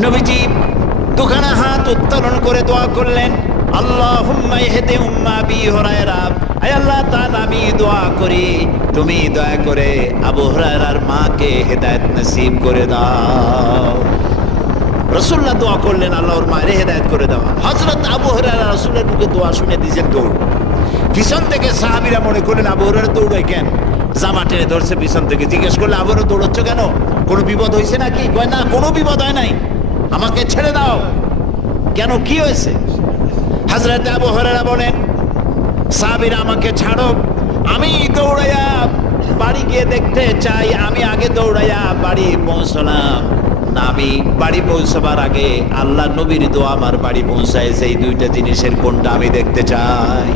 নবীজি দুখানা হাত উত্তোলন করে দোয়া করলেন, আল্লাহুম্মা ইহদি উম্মা আবি হুরায়রা, আয় আল্লাহ তাআলা আমি দোয়া করি তুমি দয়া করে আবু হুরায়রার মাকে হেদায়েত নসিব করে দাও। রাসূলুল্লাহ দোয়া করলেন আল্লাহর মায়ের হেদায়েত করে দাও। হযরত আবু হুরায়রা রাসূলের মুখে দোয়া শুনে দিয়েছেন দৌড়। পিছন থেকে সাহাবীরা মনে করলেন আবু হুরায়রা দৌড়ায় কেন, জামা টেনে ধরছে পিছন থেকে। জিজ্ঞেস করলে আবু হুরায়রা দৌড়চ্ছ কেন, কোনো বিপদ হয়েছে নাকি? কয় না, কোনো বিপদ হয় নাই, আমাকে ছেড়ে দাও। কেন, কি হয়েছে? হযরত আবু হুরায়রা বলেন, সাহাবীরা আমাকে ছাড়ো, আমি দৌড়াইয়া বাড়ি গিয়ে দেখতে চাই। আমি আগে দৌড়াইয়া বাড়ি পৌঁছলাম না, আমি বাড়ি পৌঁছবার আগে আল্লাহ নবীর দোয়া আমার বাড়ি পৌঁছায়, সেই দুইটা জিনিসের কোনটা আমি দেখতে চাই।